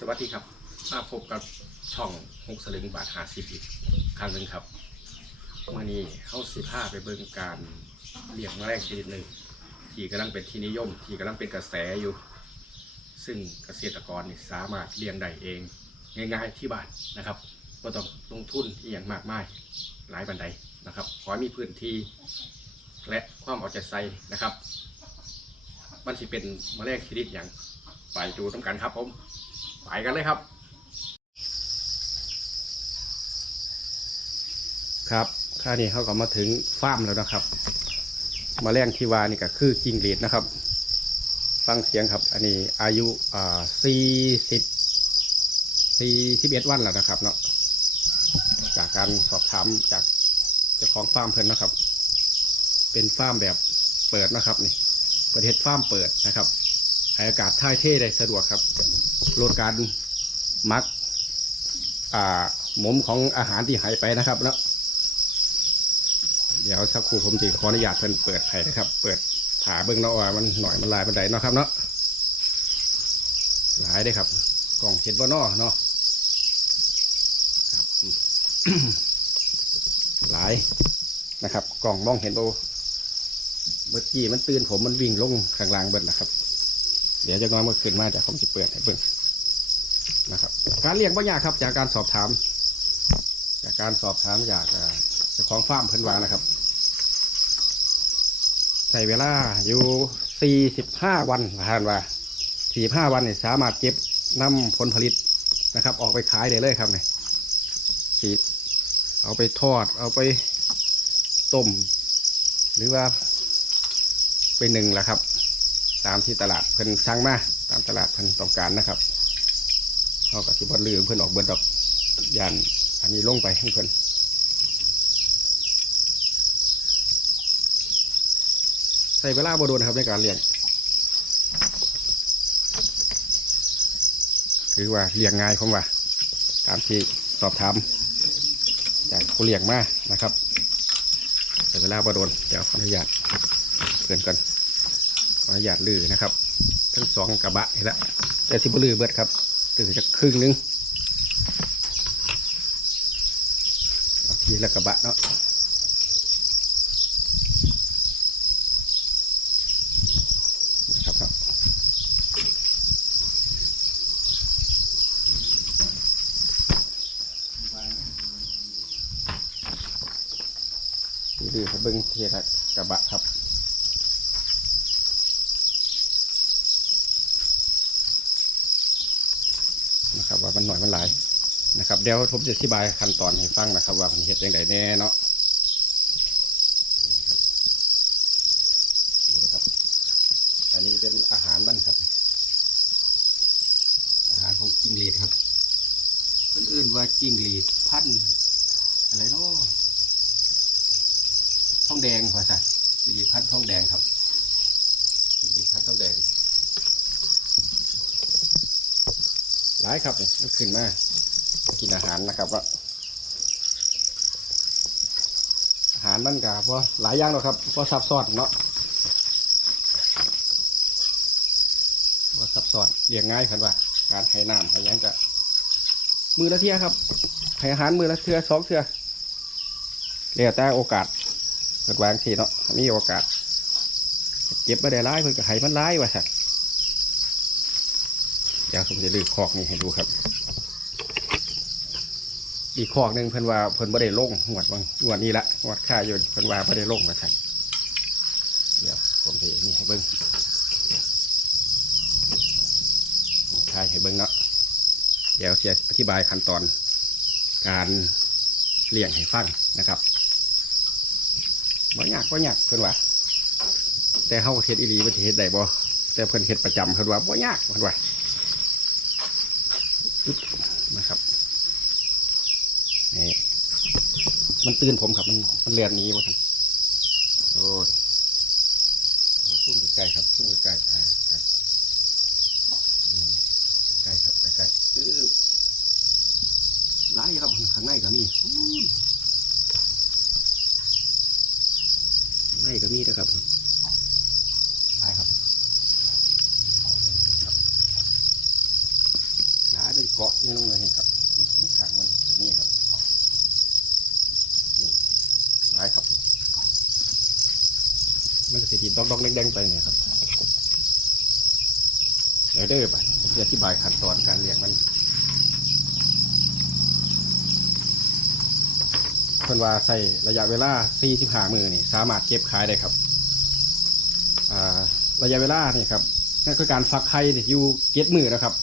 สวัสดีครับมาพบกับช่องหกสลึงบาทหาสิบอีกครั้งหนึ่งครับวันนี้เข้าสิผ้าไปเบิ่งการเลี้ยงแมลงชนิดหนึ่งที่กำลังเป็นที่นิยม ที่กำลังเป็นกระแสอยู่ ซึ่งเกษตรกรนี่สามารถเลี้ยงได้เอง ง่ายๆที่บ้านนะครับก็ต้องลงทุนที่อย่างมากมายหลายบันไดนะครับ ขอให้มีพื้นที่และความเอาใจใส่นะครับ มันจะเป็นแมลงชนิดอย่างไปดูต้องกันครับผม ไปกันเลยครับ ครับค่านี้เขาก็มาถึงฟาร์มแล้วนะครับ มาแรงที่วานี่ก็คือจิงหรีดนะครับ ฟังเสียงครับ อันนี้อายุอ่าสี่สิบสี่สิบเอ็ดวันแล้วนะครับเนาะจากการสอบถามจากเจ้าของฟาร์มเพิ่นนะครับ เป็นฟาร์มแบบเปิดนะครับนี่ประเทศฟาร์มเปิดนะครับ ให้อากาศถ่ายเทได้สะดวกครับลดการมักอ่าหมมของอาหารที่หายไปนะครับแล้วเดี๋ยวสักครู่ผมจะขออนุญาตเพิ่นเปิดไผ่นะครับ เปิดผ่าเบิ้องนาะว่ามันหน่อยมันลายมันใดเนาะครับเนาะหลายได้ครับ กล่องเห็ดบ่เนอเนาะครับหลายนะครับ กล่องมองเห็นโบเมื่อกี้มันตื่นผมมันวิ่งลงข้างล่างเบิดนะครับ เดี๋ยวจะน้อยเมื่อคืนมาแต่ผมจะเปิดให้เบิ่งนะครับ การเลี้ยงบ่ยากครับ จากการสอบถาม จากการสอบถามจากเอ่อเจ้าของฟาร์มเพิ่นว่านะครับใช้เวลาอยู่ 45 วันผ่านว่า 45 วันเนี่ยสามารถเก็บนำผลผลิตนะครับ ออกไปขายได้เลยครับเนี่ยสีเอาไปทอด เอาไปต้ม หรือว่าไปหนึ่งแหละครับ ตามที่ตลาดเพิ่นสั่งมาตามตลาดเพิ่นต้องการนะครับเขากับที่บอลลือเพื่อนออกเบิดดอกยานอันนี้ลงไปให้เพื่อนใส่เวลาบโดนครับในการเลี้ยงถือว่าเลี้ยงง่ายผมว่า ตามที่สอบถามจากผู้เลี้ยงมานะครับใส่เวลาบโดนเดี๋ยวขออนุญาตเพื่อนกัน ขออนุญาตลือนะครับ ทั้งสองกระบะนี่แหละแต่สิบลือเบิดครับตื่นจากครึ่งหนึงเอาทีละกระบะเนาะนะครับเนาะนี่คือเขาเบิ้งเทีละกระบะครับ นะครับว่ามันหน่อยมันหลายนะครับเดี๋ยวผมจะอธิบายขั้นตอนให้ฟังนะครับ ว่ามันเห็ดยังไงแน่เนาะดูนะครับ อันนี้เป็นอาหารมันครับ อาหารของจิ้งหรีดครับเพื่อนอื่นว่าจิ้งหรีดพันธ์อะไรเนาะทองแดงภาษาจิ้งหรีดพันธ์ทองแดงครับจิ้งหรีดพันธ์ทองแดง หลายครับเนี่ยมันขึ้นมา กินอาหารนะครับว่าอาหารมันกับว่าหลายอย่างเนาะครับว่าซับซ้อนเนาะว่าซับซ้อนเลี้ยงง่ายคันว่า การให้น้ำให้ยังกะมือละเทียครับให้อาหารมือละเทือสองเทือเรียกแต่โอกาสเกิดวางทีเนาะมีโอกาส เก็บไม่ได้ร้ายเพื่อให้มันร้ายว่าสัตว์ เดี๋ยวผมจะดื้อคอกนี่ให้ดูครับ อีกคอกหนึ่งเพิ่นว่าเพิ่นบ่ได้ลงหวดบางหวดนี้ละหวดค่าอยู่เพิ่นว่าบ่ได้ลงมาสั่นเดี๋ยวผมจะนี่ให้เบิ้งทายให้เบิ้งเนาะเดี๋ยวจะอธิบายขั้นตอน การเลี้ยงให้ฟังนะครับบ่ยากบ่ยากเพิ่นว่าแต่เฮาเฮ็ดอีหลีบ่สิเฮ็ดได้บ่แต่เพิ่นเฮ็ดประจำเพิ่นว่าบ่ยากเพิ่นว่า นะครับนี่มันตื่นผมครับ มันมันเรียนนี้วะท่านโอ้ยเอาซุ่มใกล้ครับซุ่มใกล้อ่าครับใกล้ครับใกล้ๆอึ๊บหลายครับข้างในก็มีข้างในก็มีนะครับหลายครับ หนา นี่น้องเลยครับนี่ขางมันจะนี่ครับนี่ร้ายครับมันก็สี ดีดอกๆแดงไปเนี่ยครับเดี๋ยวเด้อไปจะอธิบายขั้นตอนการเลี้ยงมันเพิ่นว่าใช้ระยะเวลา45มือนี่ สามารถเก็บขายได้ครับอ่าระยะเวลานี่ครับนั่นคือการฟักไข่อยู่เก็ดมือนะครับ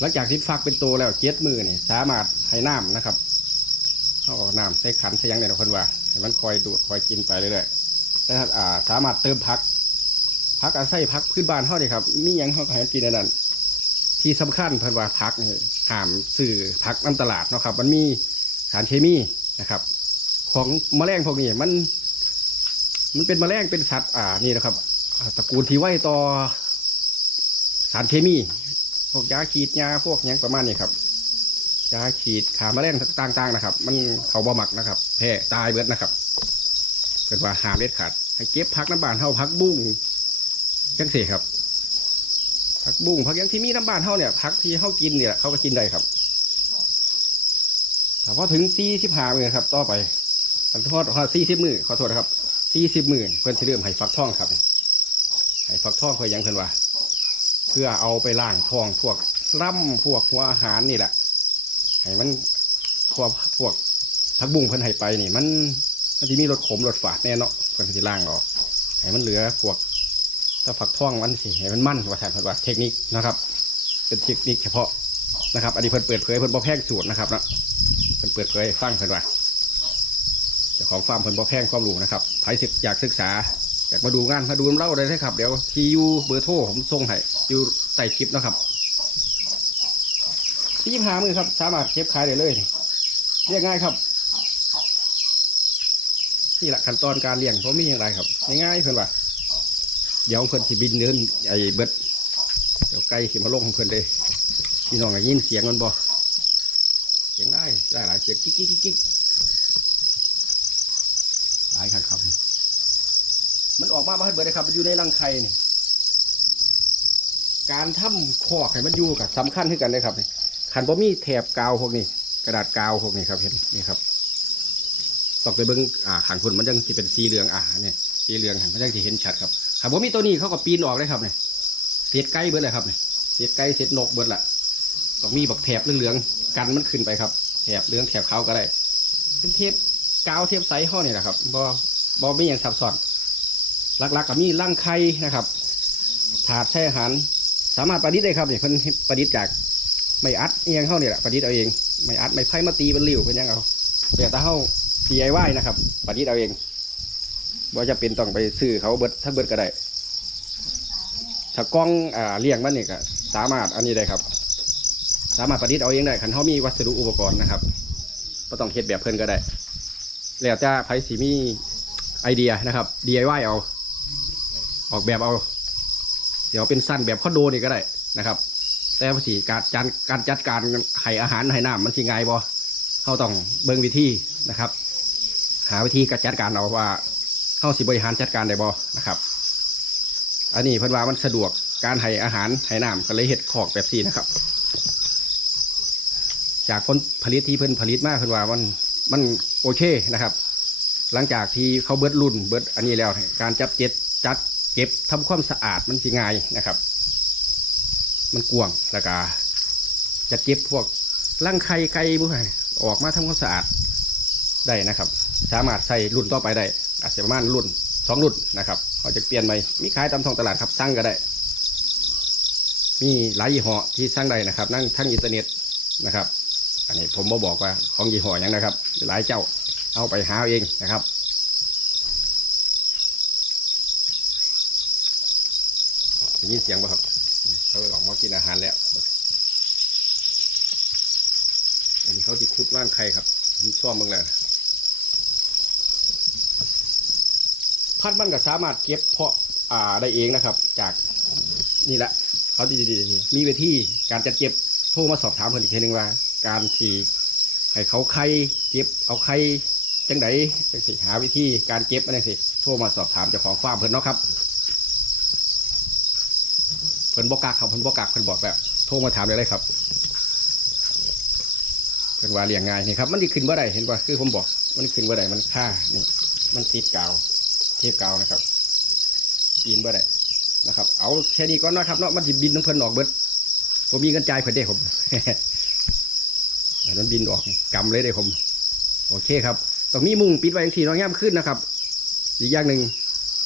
หลังจากที่ฟักเป็นตัวแล้วเก็ดมือนี่สามารถให้น้ำนะครับเอาอกน้ำใส่ขันใส่ยังเนี่ยเพิ่นว่าให้มันคอยดูดคอยกินไปเรื่อยๆแต่สามารถเติมพัก พักอาศัยพักพื้นบ้านเฮานี่ครับมียังเฮาก็ให้มันกินอันนั้นที่สำคัญเพิ่นว่าพักนี่ห้ามซื้อพักน้ำตลาดเนาะครับ มันมีสารเคมีนะครับ ของแมลงพวกนี้มัน มันเป็นแมลงเป็นสัตว์อ่านี่นะครับตระกูลที่ไว้ต่อสารเคมี พวกยาฉีดยาพวกหยังประมาณนี้ครับยาฉีดขาแมลงต่างๆนะครับ มันเขาบ่หมักนะครับแพ้ตายเบิดนะครับเป็นว่าห้ามเด็ดขาดให้เก็บพักน้ำบานเฮาพักบุ้ง จังสีครับพักบุ้งพักยังที่มีน้ำบานเฮาเนี่ยพักที่เฮากินเนี่ยเขาก็กินได้ครับแต่พอถึงสี่สิบห้ามือครับ ต่อไปขอโทษขอสี่สิบมือขอโทษครับสี่สิบมือเพื่อนที่เริ่มให้ฟักทองครับให้ฟักทองเพื่อยังเพื่อนว่า เพื่อเอาไปล้างทองพวกร่ำพวกหัวอาหารนี่แหละให้มันพวกพวกพักบุ้งเพิ่อนให้ไปนี่ มันมันจะมีรสขมรสฝาดแน่เนาะเพิ่อนสิล้างออกให้มันเหลือพวก ถ้าฝักท่องมันสิให้มันมั่นว่าแทนเพิ่นว่าเทคนิคนะครับ เป็นเทคนิคเฉพาะนะครับ อันนี้เพิ่นเปิดเผยเพิ่นบ่แพงสูตรนะครับนะเพิ่นเปิดเผยฟังเพิ่นว่าเจ้าของฟาร์มเพิ่นบ่แพงความรู้นะครับใครศึกอยากศึกษา อยากมาดูงานมาดูเล่าได้เลยครับ เดี๋ยวทีอยู่เบอร์โทรผมส่งให้อยู่ใต้คลิปนะครับที่ยิมหามือครับ สามารถเก็บขายได้เลย เรียกง่ายครับ นี่แหละขั้นตอนการเลี้ยงผมมีอย่างไรครับ ง่ายๆเพื่อนว่า เดี๋ยวเพื่อนสิบินเดินไอ้เบิดเดี๋ยวไก่สิมาลงของเพื่อนเลยพี่น้องได้ยินเสียงมันบ่เสียงได้ได้หลายเสียงกิ๊กกิ๊กกิ๊กหลายครับครับมันออกมาบ้านเบิดเลยครับมันอยู่ในรังไข่นี่การทำคอกให้มันอยู่กับสำคัญขึ้นกันเลยครับนี่ขันบ่มีแถบกาวพวกนี้ กระดาษกาวพวกนี้ครับเห็นนี่ครับตองไปเบิ้งอ่าขังคุณมันยังที่เป็นสีเหลืองอ่าเนี่ยสีเหลืองมันยังที่เห็นชัดครับ ขันบ่มีตัวนี้เขาก็ปีนออกเลยครับเนี่ยเศษไก่เบิดเลยครับเนี่ยเศษไก่เศษนกเบิดละต้องมีแบักแถบเหลืองๆกันมันขึ้นไปครับแถบเหลืองแถบขาวก็ได้เป็นเทปกาวเทปใสห่อนี่แหละครับบ่บ่มีอย่างซับซ้อนหลักๆก็มีร่างไข่นะครับ ถาดแช่อาหาร สามารถประดิษฐ์ได้ครับเนี่ยเพิ่นประดิษฐ์จากไม่อัดเอียงเข้าเนี่ยแหละประดิษฐ์เอาเองไม่อัดไม่ไพ่มาตีเป็นริ้วเป็นยังเอาแต่ถ้าเข้า DIY นะครับประดิษฐ์เอาเอง ว่าจะเป็นต้องไปซื้อเขาเบิดทั้งเบิดก็ได้ถ้ากล้องอ่าเลี้ยงมันนี่ก็สามารถอันนี้ได้ครับ สามารถประดิษฐ์เอาเองได้คันเขามีวัสดุอุปกรณ์นะครับก็ต้องเฮ็ดแบบเพิ่นก็ได้ แล้วจะไผสีมีไอเดียนะครับ DIY เอา ออกแบบเอา เดี๋ยวเป็นสั้นแบบคอนโดนี่ก็ได้นะครับ แต่ภาษีการจัดการจัดการให้อาหารให้น้ำมันสิง่ายบ่เขาต้องเบิ่งวิธีนะครับ หาวิธีการจัดการเอาว่า เขาสิบริหารจัดการได้บ่นะครับ อันนี้เพิ่นว่ามันสะดวกการให้อาหารให้น้ำก็เลยเฮ็ดขอกแบบนี้นะครับ จากผลผลิตที่เพิ่นผลิตมาเพิ่นว่ามันมันโอเคนะครับ หลังจากที่เขาเบิดรุ่นเบิดอันนี้แล้ว การจับเจ็ดจัดเก็บทำความสะอาดมันสิง่ายนะครับ มันกวงแล้วก็จะเก็บพวกร่างไข่ไก่บุ้ยออกมาทำความสะอาดได้นะครับ สามารถใส่รุ่นต่อไปได้ อาจจะประมาณรุ่นสองรุ่นนะครับเขาจะเปลี่ยนใหมมีขายตามท้องตลาดครับสั่งก็ได้ มีหลายยี่ห้อที่สั่งได้นะครับ นั่งทั้งอินเทอร์เน็ตนะครับ อันนี้ผมบ่บอกว่าของยี่ห้อหยังนะครับ หลายเจ้าเอาไปหาเอาเองนะครับได้ยินเสียงป่ะครับเขาออกมากินอาหารแล้ว อันนี้เขาติคุดว่างใครครับผมซ่อมบ้างแล้ว พัดมันก็สามารถเก็บเพาะอ่าได้เองนะครับ จากนี่แหละเขาดีๆมีวิธีการจัดเก็บโทรมาสอบถามเพิ่นอีกทีหนึ่งว่า การที่ให้เขาไข่เก็บเอาไข่จังไดจังสิหาวิธีการเก็บอะไรสิโทรมาสอบถามเจ้าของฟาร์มเพิ่นเนาะครับเพิ่นบอกกักครับเพิ่นบอกกักเพิ่นบอกแบบโทรมาถามได้เลยครับเพิ่นว่าเลี้ยงง่ายนี่ครับมันสิขึ้นบ่ไดเห็นป่ะคือผมบอกมันขึ้นบ่ไดมันค่านี่มันติดกาว เทปกาวนะครับปีนบ่ได้นะครับ เอาแค่นี้ก่อนนะครับเนาะมันสิบินน้ำเพิ่นออกเบิดผมมีเงินจ่ายเพิ่นเด้ผมให้มันบินออกกำเลยเด้ผม โอเคครับตรงนี้มุงปิดไว้อย่างทีน้องย่ำขึ้นนะครับ อีกอย่างหนึ่ง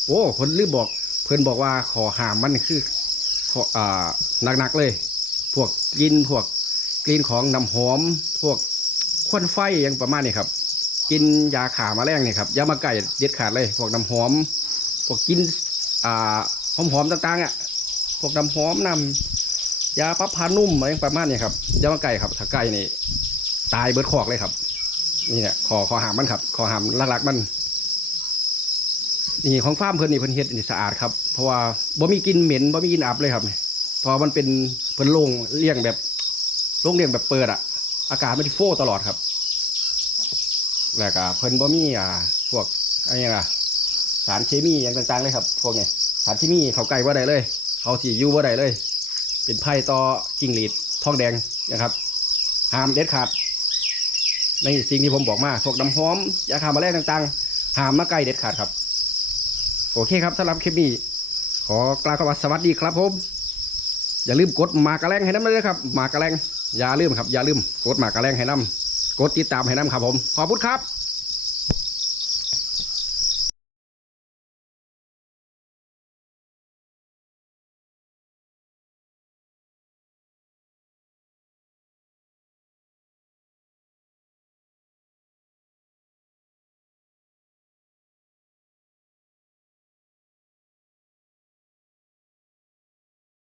โอ้เพิ่นลืมบอก เพิ่นบอกว่าขอหามมันคือขออ่าหนักๆเลย พวกกินพวกกลิ่นของน้ำหอม พวกควันไฟอย่างประมาณนี้ครับ กินยาขามาแรงเนี่ยครับยามาไก่เด็ดขาดเลยพวกน้ำหอมพวกกินอ่าหอมๆต่างๆอะพวกน้ำหอมน้ำยาปรับผ้านุ่มอะไรประมาณนี้ครับยามาไก่ครับถ้าไก่นี่ตายเบิดคอกเลยครับ นี่แหละขอขอหามมันครับขอหามหลักๆมัน นี่ของฟาร์มเพิ่นนี่เพิ่นเฮ็ดนี่สะอาดครับเพราะว่าบ่มีกินเหม็นบ่มีกินอับเลยครับเพราะมันเป็นเพิ่นโล่งเลี้ยงแบบโล่งเลี้ยงแบบเปิดอะอากาศมันสิโฟตลอดครับ แล้วก็เพิ่นบ่มีอ่าพวกอะไรล่ะสารเคมีอย่างต่างๆเลยครับ พวกนี้สารเคมีเขาใกล้บ่ได้เลย เขาสิอยู่บ่ได้เลย เป็นภัยต่อจิ้งหรีดทองแดงนะครับห้ามเด็ดขาดในสิ่งที่ผมบอกมาพวกน้ำหอมยาฆ่าแมลงต่างๆห้ามมาใกล้เด็ดขาดครับ โอเคครับสำหรับคลิปนี้ ขอกล่าวคำว่าสวัสดีครับผมอย่าลืมกดหมากกระแรงให้น้ำเลยครับหมากกระแรงอย่าลืมครับ อย่าลืมกดหมากกระแรงให้น้ำ กดติดตามให้น้ำครับผม ขอบคุณครับ